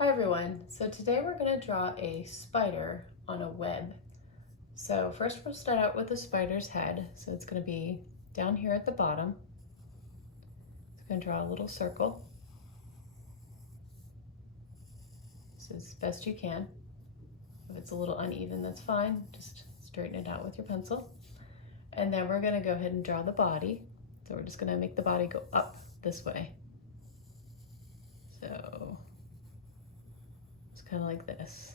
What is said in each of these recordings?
Hi everyone, so today we're going to draw a spider on a web. So first we'll start out with the spider's head, so it's going to be down here at the bottom. It's going to draw a little circle. So as best you can. If it's a little uneven, that's fine, just straighten it out with your pencil. And then we're going to go ahead and draw the body. So we're just going to make the body go up this way. So it's kind of like this.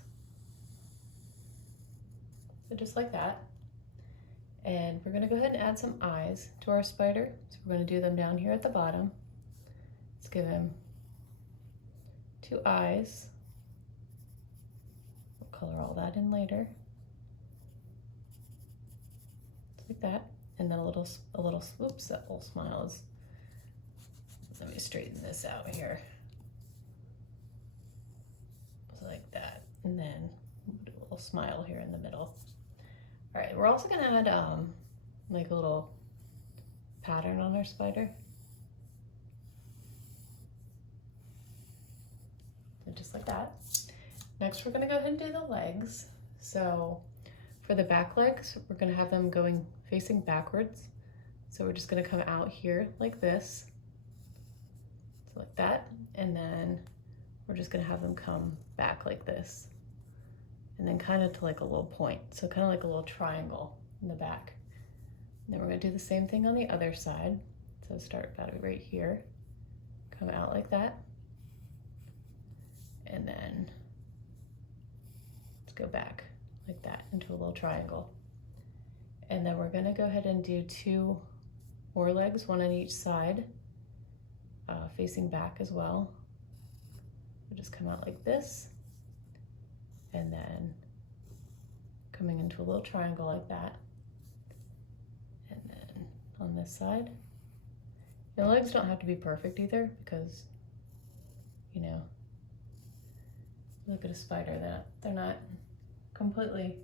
So just like that. And we're gonna go ahead and add some eyes to our spider. So we're gonna do them down here at the bottom. Let's give him 2 eyes. We'll color all that in later. Just like that. And then a little, oops, that little smile is, let me straighten this out here. So like that. And then do a little smile here in the middle. All right, we're also gonna add like a little pattern on our spider. So just like that. Next, we're gonna go ahead and do the legs. So for the back legs, we're gonna have them going facing backwards. So we're just gonna come out here like this, so like that, and then we're just gonna have them come back like this, and then kind of to like a little point, so kind of like a little triangle in the back. And then we're gonna do the same thing on the other side. So start about right here, come out like that, and then let's go back like that into a little triangle. And then we're gonna go ahead and do 2 more legs, 1 on each side, facing back as well. We'll just come out like this, and then coming into a little triangle like that. And then on this side, the legs don't have to be perfect either, because, you know, look at a spider, they're not completely,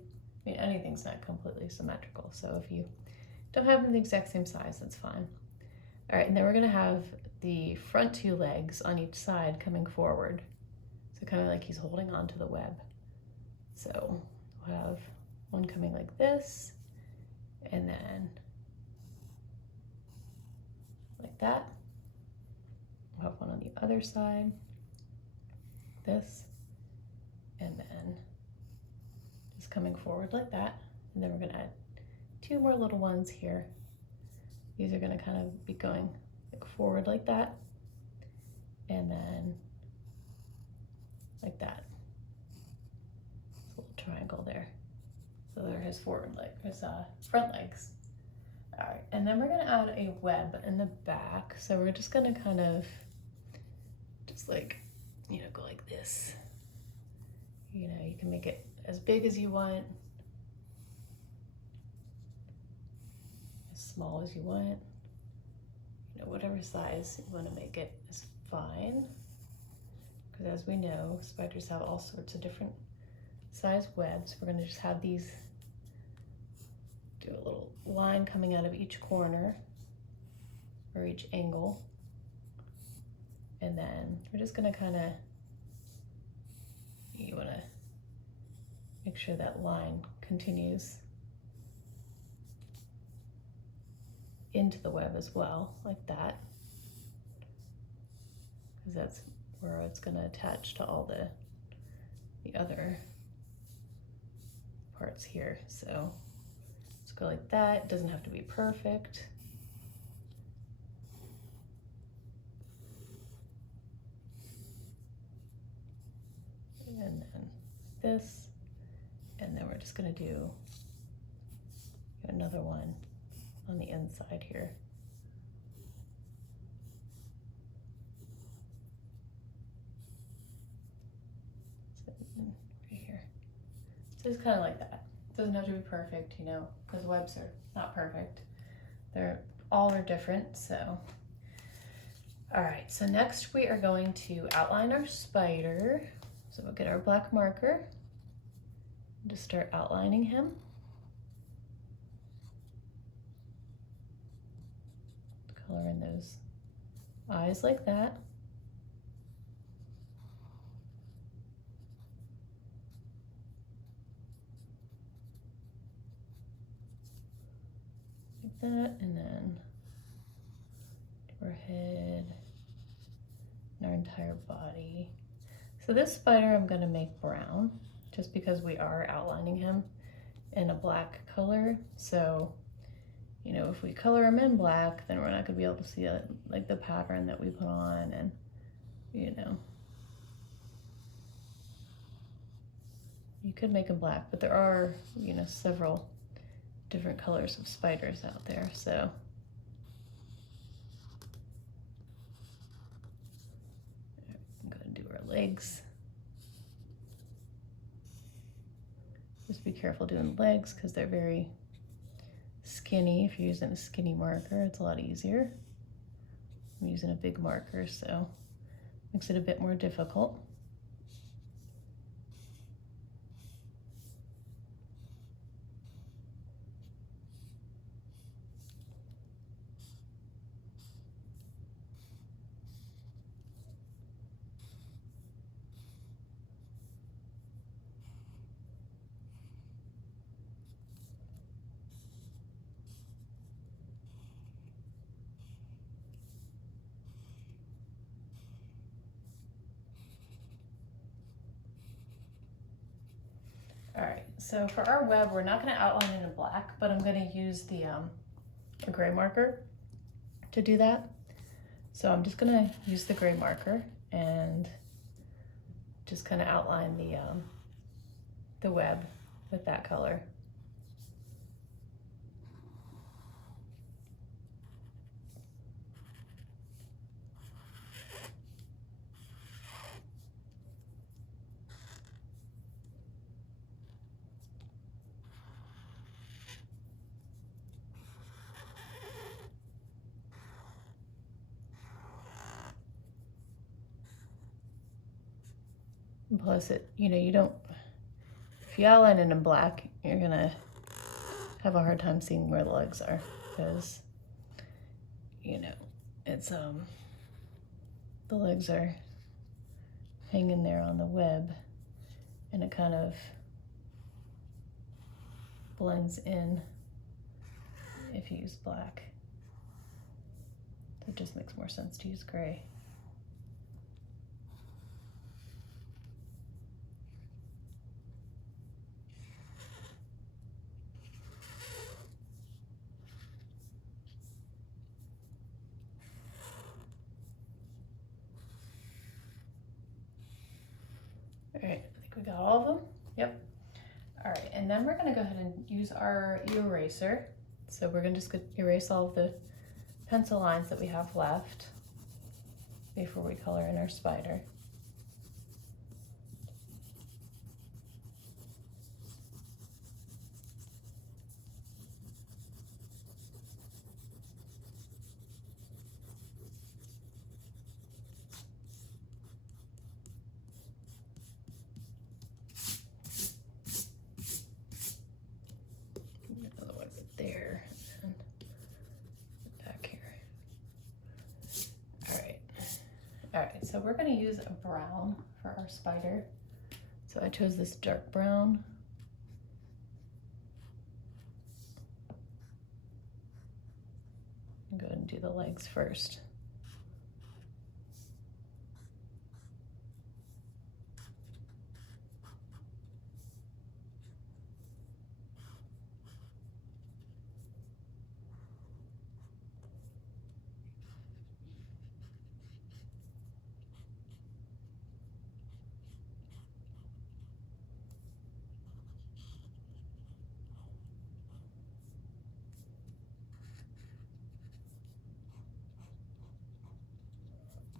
I mean, anything's not completely symmetrical. So if you don't have them the exact same size, that's fine. All right, and then we're gonna have the front 2 legs on each side coming forward. So kind of like he's holding on to the web. So we'll have one coming like this, and then like that. We'll have one on the other side, this, and then just coming forward like that. And then we're gonna add 2 more little ones here. These are gonna kind of be going like forward like that, and then like that. It's a little triangle there. So there are his front legs. All right, and then we're gonna add a web in the back. So we're just gonna kind of just like, you know, go like this. You know, you can make it as big as you want, as small as you want. You know, whatever size you want to make it is fine. Because as we know, spiders have all sorts of different size webs. We're gonna just have these, do a little line coming out of each corner or each angle. And then we're just gonna kind of, you wanna make sure that line continues into the web as well, like that. Because that's where it's gonna attach to all the other parts here. So let's go like that. It doesn't have to be perfect. And then this, and then we're just gonna do another one on the inside here. So right here. So it's kind of like that. It doesn't have to be perfect, you know, because webs are not perfect. All are different, so. All right, so next we are going to outline our spider. So we'll get our black marker and just start outlining him. Color in those eyes like that. like that, and then do our head and our entire body. So this spider I'm gonna make brown just because we are outlining him in a black color. So, you know, if we color him in black, then we're not gonna be able to see like the pattern that we put on, and you know. You could make him black, but there are, you know, several different colors of spiders out there, so. I'm gonna do our legs. Just be careful doing legs because they're very skinny. If you're using a skinny marker, it's a lot easier. I'm using a big marker, so makes it a bit more difficult. All right, so for our web, we're not gonna outline it in black, but I'm gonna use the a gray marker to do that. So I'm just gonna use the gray marker and just kind of outline the web with that color. Plus it, you know, you don't, if you outline it in black, you're gonna have a hard time seeing where the legs are because, you know, it's, the legs are hanging there on the web and it kind of blends in if you use black. So it just makes more sense to use gray. All right, I think we got all of them. Yep. All right, and then we're gonna go ahead and use our eraser. So we're gonna just erase all of the pencil lines that we have left before we color in our spider. There and back here. All right, so we're gonna use a brown for our spider. So I chose this dark brown. Go ahead and do the legs first.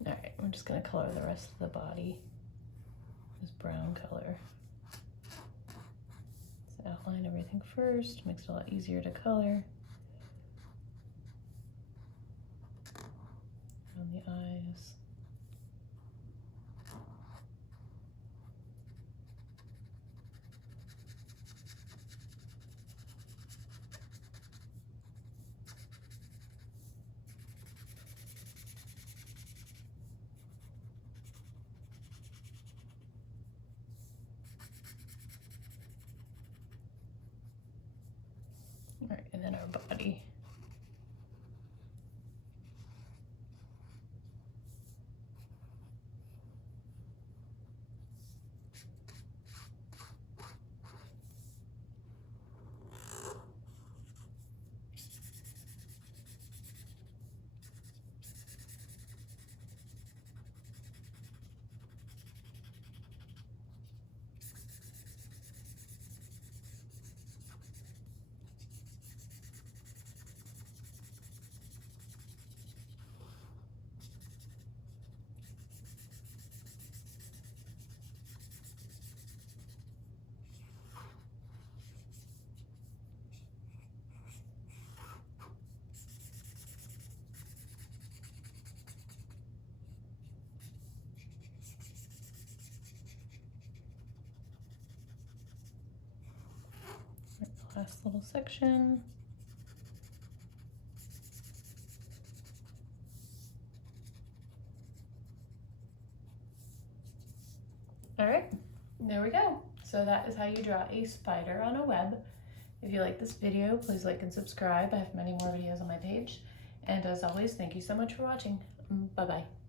All right, we're just gonna color the rest of the body this brown color. So outline everything first, makes it a lot easier to color. On the eyes. All right, and then our body. last little section. All right, there we go. So that is how you draw a spider on a web. If you like this video, please like and subscribe. I have many more videos on my page. And as always, thank you so much for watching. Bye-bye.